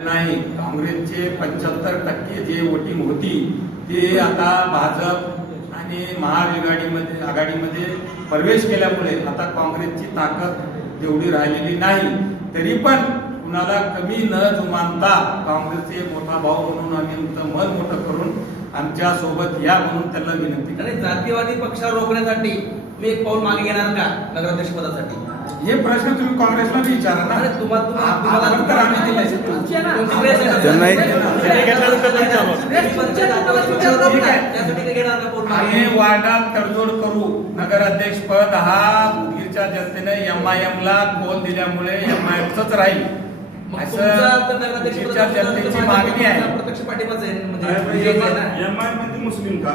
नाही. काँग्रेसचे पंच्याहत्तर टक्के जे वोटिंग होती ते आता भाजप आणि महाआघाडीमध्ये आघाडीमध्ये प्रवेश केल्यामुळे आता काँग्रेसची ताकद तेवढी राहिलेली नाही. तरी पण कुणाला कमी न जुमानता काँग्रेसचे मोठा भाऊ म्हणून आम्ही मन मोठं करून आमच्यासोबत या म्हणून त्यांना विनंती आणि जातीवादी पक्षाला रोखण्यासाठी तुम्ही एक पाऊल मागे घेणार का नगराध्यक्ष पदासाठी? हे प्रश्न तुम्ही काँग्रेसला विचारा ना. अरे तुम्हाला- आम्ही दिले त्यांना? आम्ही वार्डात तडजोड करू. नगराध्यक्ष पद हा उदगीरच्या जनतेने एम आय एम ला कोल दिल्यामुळे एम आय एमच राहील. मागणी आहे. प्रत्यक्ष पाठिंबाच म्हणजे मुस्लिम का?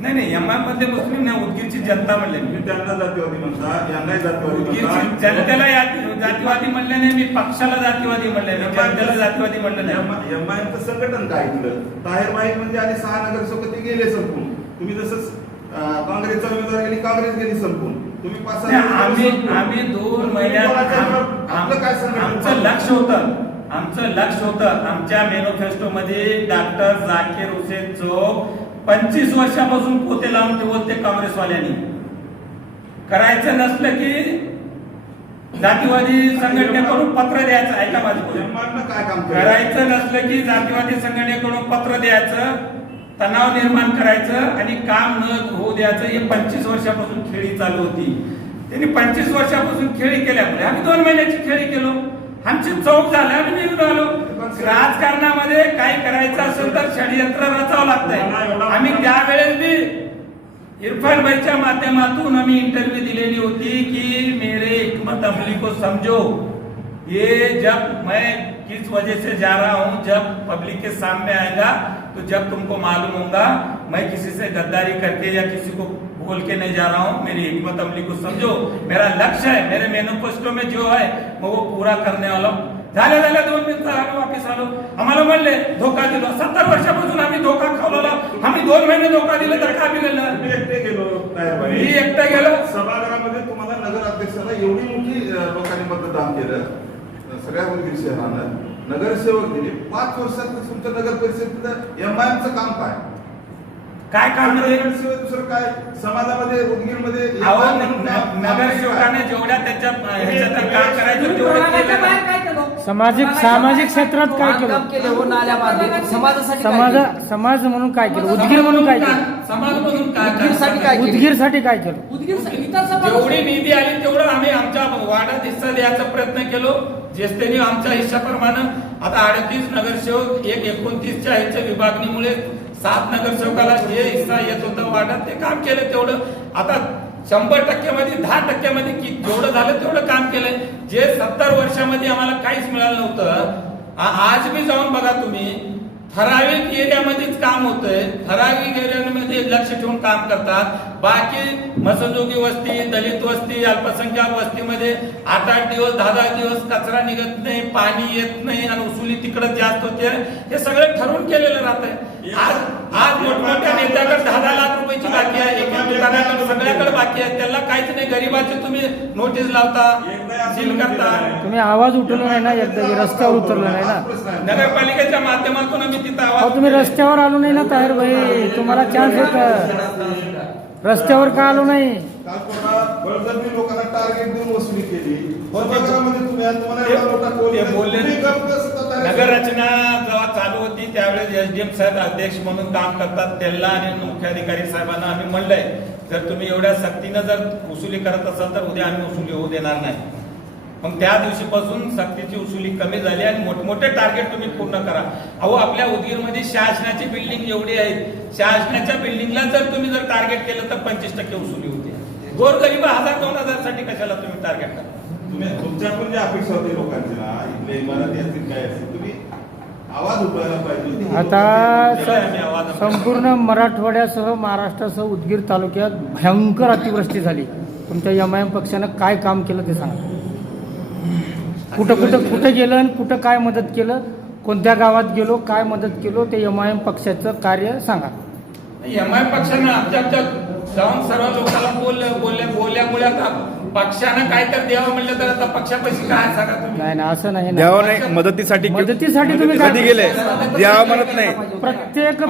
नाही नाही एम आयमध्ये मुस्लिम नाही उदगीरची जनता म्हणले मी. त्यांना जातीवादी म्हणता यांनाही जातीवादी जनतेला या- जातीवादी म्हणले नाही मी पक्षाला जातीवादी म्हणले नाही जनतेला जातीवादी म्हणलं नाही. एम आय संघटन काय केलं ताहेर माईक म्हणजे आणि सहा नगरसेवक ते गेले संपून. तुम्ही जसं अं, काँग्रेसचा उमेदवार गेली काँग्रेस गेली संपून. तुम्ही पाच सहा आम्ही. आम्ही दोन महिन्यात आमचं लक्ष होतं. आमचं लक्ष होतं. आमच्या मॅनिफेस्टो मध्ये डॉक्टर जाकीर हुसेन चौक पंचवीस वर्षापासून पोते लावून ठेवत ते काँग्रेसवाल्यांनी. करायचं नसलं की जातीवादी संघटनेकडून पत्र द्यायचं. ऐका केलं? करायचं नसलं की जातीवादी संघटनेकडून पत्र द्यायचं. तणाव निर्माण करायचं आणि काम न होऊ द्यायचं हे पंचवीस वर्षापासून खेळी चालू होती. त्यांनी पंचवीस वर्षापासून खेळी केल्यामुळे आम्ही दोन महिन्याची खेळी केलो. आमची चौक झाली आम्ही निघून आलो. राजकारणामध्ये काही करायचं असेल तर षडयंत्र रचावं लागतंय. आम्ही त्यावेळेस बी इरफान भाईच्या माध्यमातून आम्ही इंटरव्यू दिलेली होती की मेरे हिकमत अमली को समझो. ये जब मैं किस वजह से जा रहा हूं जब पब्लिक के सामने आएगा तो जब तुमको मालूम होगा मैं किसी से गद्दारी करके या किसी को बोल के नहीं जा रहा हूं मेरी हिकमत अमली को समझो। मेरा लक्ष्य है मेरे मैनिफेस्टो में जो है मैं वो पूरा करने वाला हूं. झाल्या दोन मिनिटं आलो वापस आलो। आम्हाला म्हणले धोका दिलो। सत्तर वर्षापासून आम्ही धोका खावलेला. आम्ही दोन महिने धोका दिला तर का दिलेलं तुम्ही एकटे गेलो मी एकटा गेलो. सभागृहामध्ये तुम्हाला नगर अध्यक्षाला एवढी मोठी लोकांनी मतदान केलं. सगळ्या उदगीर शहरानं नगरसेवक दिले. पाच वर्षात तुमच्या नगर परिषदेचं एम आय चं काम काय? काय काम दुसरं काय? समाजामध्ये उदगीरमध्ये नगरसेवकाने जेवढ्या त्याच्या काम करायचं तेवढं केलं. सामाजिक सामाजिक क्षेत्रात काय केलं? हो नाल्या बांधले. समाजासाठी काय समाज केलं? समाज म्हणून काय केलं? उदगीर म्हणून काय केलं? समाजमधून काय उदगीरसाठी काय केलं? उदगीरसाठी काय केलं? उदगीर इतर समाजासाठी जेवढी निधी आली तेवढं आम्ही आमच्या वार्डात हिस्सा द्यायचा प्रयत्न केलो. ज्येष्ठांनी आमच्या हिश्शाप्रमाणे आता अडतीस नगरसेवक एक एकोणतीसच्या ह्याच्या विभागणीमुळे सात नगरसेवकाला जे हिस्सा येत होता वार्डात ते काम केलं तेवढं. आता शंभर टक्क्यामध्ये दहा टक्क्यामध्ये जेवढं झालं तेवढं काम केलंय. जे सत्तर वर्षामध्ये आम्हाला काहीच मिळालं नव्हतं आज बी जाऊन बघा तुम्ही ठराविक एरियामध्येच काम होतंय. ठराविक एरियामध्ये लक्ष ठेवून काम करतात. बाकी मसंजोगी वस्ती दलित वस्ती अल्पसंख्याक वस्तीमध्ये आठ आठ दिवस दहा दहा दिवस कचरा निघत नाही पाणी येत नाही आणि उसूली तिकडे जास्त होते. हे सगळं ठरवून केलेलं राहतंय आज आज मोठमोठ्या नेत्याकडे दहा दहा लाख रुपयाची बाकी आहे. एका दुकानाकडे सगळ्याकडे बाकी आहे. त्याला काहीच नाही. गरीबाचे तुम्ही नोटीस लावता सील करता. तुम्ही आवाज उठवला नाही ना एकदा रस्त्यावर उतरला नाही ना? नगरपालिकेच्या माध्यमातून आम्ही तिथं आवाज तुम्ही रस्त्यावर आलो नाही ना ताहेर भाई. तुम्हाला चान्स होता रस्त्यावर का आलो नाही काल परवा बळजबरी लोकांना टार्गेट देऊन वसुली केली सभागृहामध्ये तुम्ही आज तुम्हाला एवढा मोठा कोल ते दिला. बोलले तुम्ही गप्प बसता ताहेर भाई. नगर रचना जेव्हा चालू होती त्यावेळेस एसडीएम साहेब अध्यक्ष म्हणून काम करतात त्यांना आणि मुख्याधिकारी साहेबांना आम्ही म्हणलंय जर तुम्ही एवढ्या सक्तीनं जर वसुली करत असाल तर उद्या आम्ही वसुली होऊ देणार नाही मग त्या दिवशीपासून सक्तीची वसुली कमी झाली आणि मोठमोठे टार्गेट तुम्ही पूर्ण करा. अहो आपल्या उदगीरमध्ये शासनाची बिल्डिंग एवढी आहेत शासनाच्या बिल्डिंगला जर तुम्ही जर टार्गेट केलं तर पंचवीस टक्के वसुली होते. गोरगरीब हजार दोन हजारसाठी कशाला तुम्ही टार्गेट करा तुम्ही तुमच्याकडून जी अपेक्षा होती लोकांची ना इथल्या इमारती असतील काय असतील तुम्ही आवाज उठवायला पाहिजे होती. आता संपूर्ण मराठवाड्यासह महाराष्ट्रासह उदगीर तालुक्यात भयंकर अतिवृष्टी झाली. तुमच्या एम आय एम पक्षानं काय काम केलं ते सांगा. कुठं कुठं कुठं गेलं आणि कुठं काय मदत केलं कोणत्या गावात गेलो काय मदत केलो ते एम आय एम पक्षाचं कार्य सांगा. एम आय पक्षानं आमच्या आमच्या जाऊन सर्व लोकांना बोलल्या बोलल्या बोलल्यामुळे आता पक्षानं काय तर द्यावं म्हणलं तर आता पक्षापाशी काय सांगा तुम्ही? नाही ना असं नाही ना. द्यावं नाही मदतीसाठी मदतीसाठी तुम्ही काय- कधी गेले द्यावं म्हणत नाही. प्रत्येक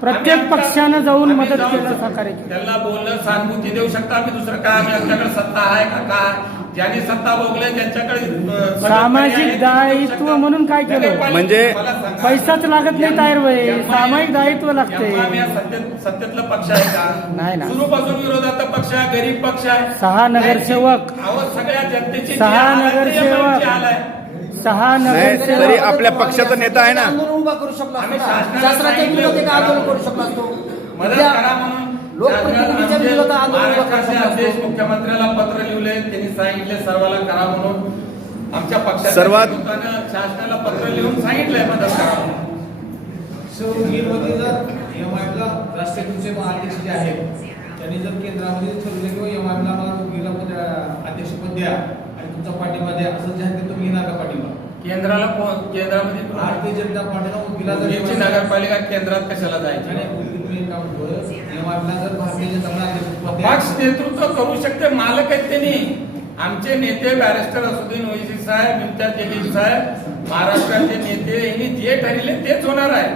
प्रत्येक पक्षानं जाऊन आम्ही मदत जाऊन केलं सहकार्य केलं. त्यांना बोलणं सहानुभूती देऊ शकता आम्ही दुसरं काय आम्ही आमच्याकडे सत्ता आहे का काय? ज्यांनी सत्ता भोगले त्यांच्याकडे सामाजिक दायित्व शकता. म्हणून काय केलं? म्हणजे. पैसाच लागत नाही तायर एम- सामायिक दायित्व लागते सत्तेतला पक्ष आहे का नाही ना. सुरूपासून विरोधात पक्ष आहे गरीब पक्ष आहे सहा नगरसेवक. अहो सगळ्या जनतेची सहा नगरसेवक. सहा तरी नगरसेवक आपल्या पक्षाचा नेता आहे ना आंदोलन उभा करू शकला आम्ही शासनाच्या विरोधात करा. आंदोलन करू शकला असतो मदत करा म्हणून लोकप्रतिनिधीच्या विरोधात आंदोलन महाराष्ट्राचे अध्यक्ष. मुख्यमंत्र्याला पत्र लिहिले त्यांनी सांगितले सर्वाला करा म्हणून. आमच्या पक्षाच्या सर्वात- नेतृत्वानं शासनाला पत्र लिहून सांगितलंय मदत करा म्हणून. मध्ये जर एमआयला राष्ट्रीय कृषी अध्यक्ष जे आहेत त्यांनी जर केंद्रामध्ये ठरवले किंवा एमआयला मला उगीला अध्यक्षपद द्या आणि तुमचा पाठिंबा द्या असं तुम्ही घेणार का पाठिंबा? केंद्राला कोण केंद्रामध्ये भारतीय जनता पार्टीला उगीला जर याची नगरपालिका केंद्रात कशाला जायची? आणि पक्ष नेतृत्व करू शकते मालक आहेत त्यांनी. आमचे नेते बॅरिस्टर असुद्दीन ओैसी साहेब इम्तियाज जलील साहेब महाराष्ट्राचे नेते यांनी जे ठरले तेच होणार आहे.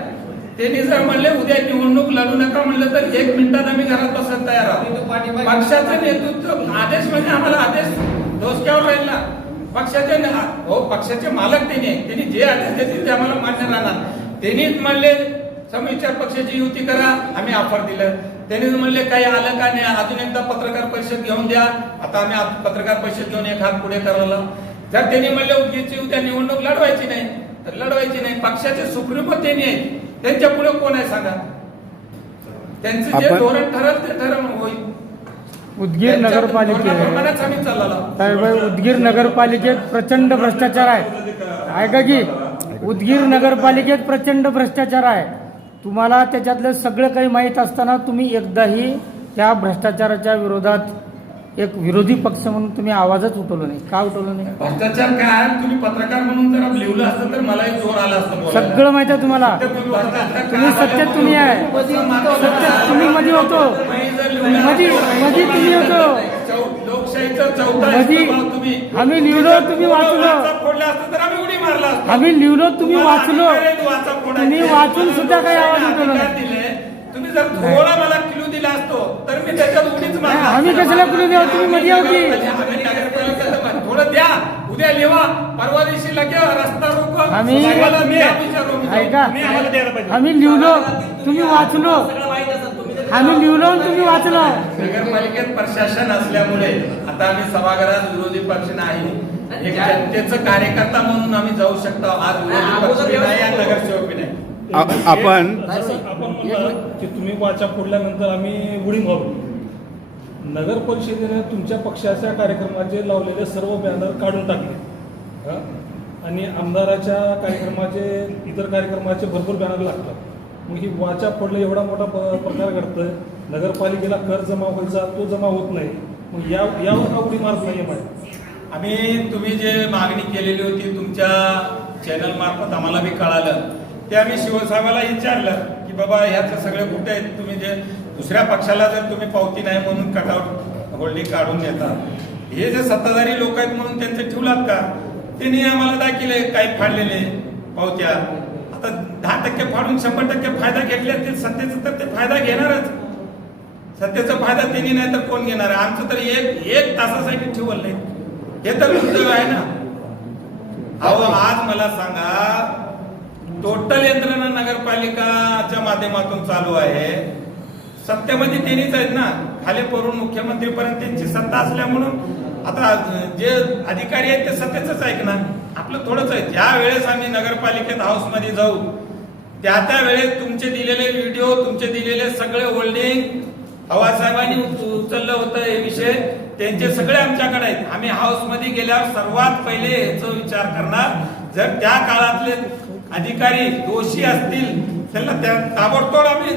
त्यांनी जर म्हणले उद्या निवडणूक लढू नका म्हणलं तर एक मिनिटात आम्ही घरात बसत तयार आहोत. पक्षाचं नेतृत्व आदेश म्हणजे आम्हाला आदेश डोसक्यावर राहील ना. पक्षाचे हो पक्षाचे मालक त्यांनी त्यांनी जे आदेश देतील ते आम्हाला मान्य राहणार. त्यांनीच म्हणले समविचार पक्षाची युती करा आम्ही ऑफर दिलं. त्यांनी म्हणले काही आलं का नाही? अजून एकदा पत्रकार परिषद घेऊन द्या. आता आम्ही पत्रकार परिषद घेऊन एक हात पुढे करायला जर त्यांनी म्हणले उद्याची उद्या निवडणूक लढवायची नाही. तर लढवायची नाही. पक्षाचे सुप्रीमो त्यांनी आहेत. त्यांच्या पुढे कोण आहे सांगा? त्यांचं जे धोरण ठरल ते ठरल होईल. उदगीर नगरपालिकेत उदगीर नगरपालिकेत प्रचंड भ्रष्टाचार आहे. ऐका की? उदगीर नगरपालिकेत प्रचंड भ्रष्टाचार आहे. तुम्हाला त्याच्यातलं सगळं काही माहीत असताना तुम्ही एकदाही त्या भ्रष्टाचाराच्या विरोधात एक विरोधी पक्ष म्हणून तुम्ही आवाजच उठवला नाही. का उठवलं नाही? भ्रष्टाचार काय आहे? तुम्ही पत्रकार म्हणून जर लिहिलं असतं तर मलाही जोर आला असतं. सगळं माहिती आहे तुम्हाला. तुम्ही सत्यात तुम्ही आहे. सत्यात तुम्ही मध्ये होतो. मध्ये मध्ये तुम्ही होतो. लोकशाहीचा चौथा आम्ही लिहिलो तुम्ही वाचलो. आम्ही लिहिलो तुम्ही वाचलो. तुम्ही वाचून सुद्धा काही आवाज उठवला नाही. तुम्ही जर थोडा मला क्लू दिला असतो तर मी त्याच्यात उडीच नाही, आम्ही. कशाला? तुम्ही मध्ये नगरपालिकेचं थोडं द्या. उद्या लिहा परवा दिवशी लगे रस्ता रोको. आम्ही-. आम्ही लिहिलो तुम्ही वाचलो. आम्ही लिहिलो तुम्ही वाचलो. नगरपालिकेत प्रशासन असल्यामुळे आता आम्ही सभागृहात विरोधी पक्ष नाही. एक जनतेचं कार्यकर्ता म्हणून आम्ही जाऊ शकतो. आज विरोधी पक्ष नाही नगरसेवक नाही. आपण आपण म्हणला की तुम्ही वाचा फोडल्यानंतर आम्ही उडी मारू. नगर परिषदेने तुमच्या पक्षाच्या कार्यक्रमाचे लावलेले सर्व बॅनर काढून टाकले. हं? आणि आमदाराच्या कार्यक्रमाचे इतर कार्यक्रमाचे भरपूर बॅनर लागतात. मग ही वाचा फोडलं एवढा मोठा प्रकार घडतोय. नगरपालिकेला कर जमा व्हायचा तो जमा होत नाही. मग या यावर का उडी मारत नाही माहिती आम्ही तुम्ही जे मागणी केलेली होती तुमच्या चॅनल मार्फत आम्हाला बी कळालं. ते आम्ही शिवसाहेबाला विचारलं की बाबा ह्याचं सगळे कुठे आहेत तुम्ही जे दुसऱ्या पक्षाला जर तुम्ही पावती नाही म्हणून कटआउट होल्डिंग काढून देता. हे जे सत्ताधारी लोक आहेत म्हणून त्यांचे ठेवलात का? त्यांनी आम्हाला दाखिले काही फाडलेले पावत्या. आता दहा टक्के फाडून शंभर टक्के फायदा घेतले ते सत्तेचा तर ते फायदा घेणारच. सत्तेचा फायदा त्यांनी नाही तर कोण घेणार? आहे आमचं तर एक एक तासासाठी ठेवलं नाही हे तर दुर्दैव आहे ना. अहो आज मला सांगा टोटल यंत्रणा नगरपालिकाच्या माध्यमातून चालू आहे. सत्तेमध्ये त्यांनीच आहेत ना. खाली परून मुख्यमंत्री पर्यंत त्यांची सत्ता असल्यामुळं आता जे अधिकारी आहेत ते सत्तेच ऐकणार आपलं थोडंच आहे ज्या वेळेस आम्ही नगरपालिकेत हाऊसमध्ये जाऊ त्या त्या वेळेस तुमचे दिलेले व्हिडिओ तुमचे दिलेले सगळे होल्डिंग पवारसाहेबांनी उच- उचललं होतं हे विषय त्यांचे सगळे आमच्याकडे आहेत. आम्ही हाऊसमध्ये गेल्यावर सर्वात पहिले याचा विचार करणार. जर त्या काळातले अधिकारी दोषी असतील त्यांना त्या ताबडतोब आम्ही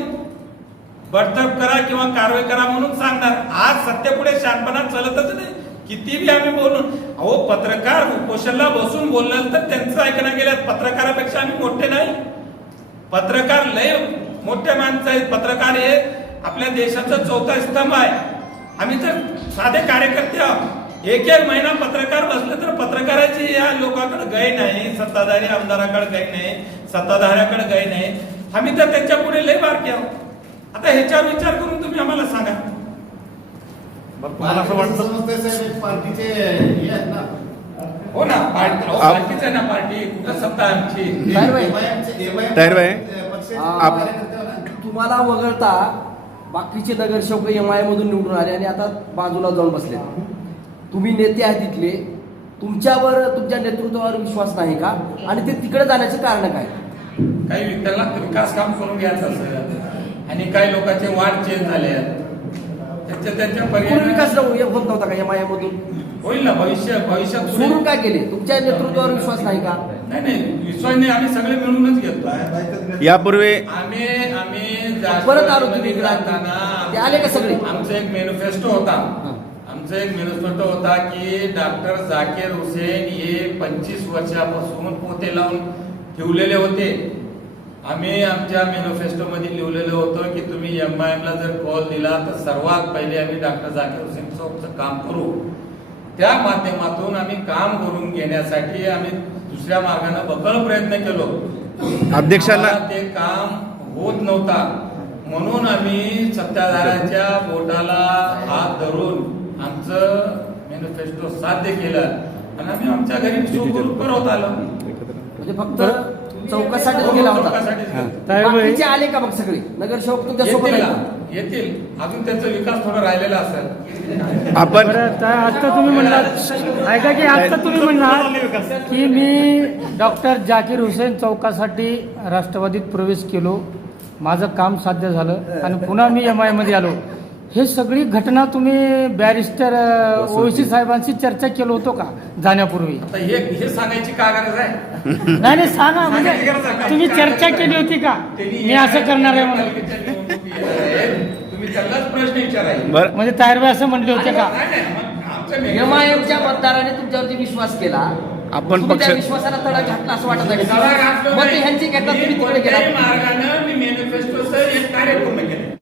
बडतर्फ करा किंवा कारवाई करा म्हणून सांगणार. आज सत्तेपुढे शानपणा चलतच नाही. किती बी आम्ही बोलून अहो पत्रकार उपोषणला बसून बोललं तर त्यांचं ऐकणं गेलं पत्रकारापेक्षा आम्ही मोठे नाही. पत्रकार लय मोठे माणसं आहेत. पत्रकार हे आपल्या देशाचा चौथा स्तंभ आहे. आम्ही तर साधे कार्यकर्ते आहोत. एक एक महिना पत्रकार बसले तर पत्रकाराची या लोकांकडे गय नाही सत्ताधारी आमदाराकडे गय नाही सत्ताधाऱ्याकडे गय नाही. आम्ही तर त्यांच्या पुढे लय बारके आहोत. आता ह्याच्यावर विचार करून तुम्ही आम्हाला सांगा. मला असं वाटतं? पार्टीचे हे ना. हो ना पार्टी आप- पार्टीच आहे ना पार्टी. कुठं सत्ता आमची? तुम्हाला वगळता बाकीचे नगरसेवक एम आय मधून निवडून आले आणि आता बाजूला जाऊन बसले तुम्ही नेते आहेत तिथले तुमच्यावर तुमच्या नेतृत्वावर विश्वास नाही का? आणि ते तिकडे जाण्याचे कारण काय? काही वि- त्यांना विकास काम करून घ्यायचं असेल आणि काही लोकांचे वाढ चेंज झाले आहेत. त्यांच्या त्यांच्या पर्याय विकास होत नव्हता का आय मधून होईल ना भविष्य भविष्यात सोडून काय केले? तुमच्या नेतृत्वावर विश्वास नाही का? नाही नाही विश्वास नाही आम्ही सगळे मिळूनच घेतो यापूर्वी आम्ही आम्ही परत आलो तुम्ही आले का सगळे? आमचं एक मॅनिफेस्टो होता. आमचं एक मॅनिफेस्टो होता की डॉक्टर जाकीर हुसेन हे पंचवीस वर्षापासून पोते लावून ठेवलेले होते. आम्ही आमच्या मॅनिफेस्टो मध्ये लिहिलेलं होतं की तुम्ही एम आय ला जर कॉल दिला तर सर्वात पहिले आम्ही डॉक्टर जाकीर हुसेन साहेबचं काम करू. त्या माध्यमातून आम्ही काम करून घेण्यासाठी आम्ही दुसऱ्या मार्गाने बकळ प्रयत्न केलो. अध्यक्षांना ते काम होत नव्हता. म्हणून आम्ही सत्ताधाऱ्याच्या बोटाला हात धरून आमचं मॅनिफेस्टो साध्य केलं आणि आम्ही आमच्या घरी सुखरूप करत आलो. म्हणजे फक्त चौकासाठीच गेला होता. बाकीचे आले का मग सगळे? नगरसेवक तुमच्यासोबत येतील. अजून त्यांचा विकास थोडा राहिलेला असेल. आपण आता तुम्ही म्हणलात ऐका की आता तुम्ही म्हणलात की मी डॉक्टर जाकीर हुसेन चौकासाठी राष्ट्रवादीत प्रवेश केलो. माझं काम साध्य झालं आणि पुन्हा मी एम आयमध्ये आलो. हे सगळी घटना तुम्ही बॅरिस्टर ओळशी साहेबांशी चर्चा केलो होतो का जाण्यापूर्वी? आता हे हे सांगायची का गरज आहे? नाही नाही सांगा म्हणजे तुम्ही चर्चा केली होती का? त्यांनी मी असं करणार आहे म्हणून. तालुक्याच्या निवडणुकी येणार आहेत. तुम्ही त्यांनाच प्रश्न विचारायचे. बरं. म्हणजे तायरबाई असं म्हणले होते का? नाही, मग एम मतदाराने तुमच्यावरती विश्वास केला. आपण तुम्ही त्या पक्ष- विश्वासाला तडा घातला असं वाटत आहे मग ते नाही. ह्यांची मी तुम्ही तिकडे कोणत्याही गेला मार्गानं मी मॅनिफेस्टोचं एक कार्य पूर्ण केलं.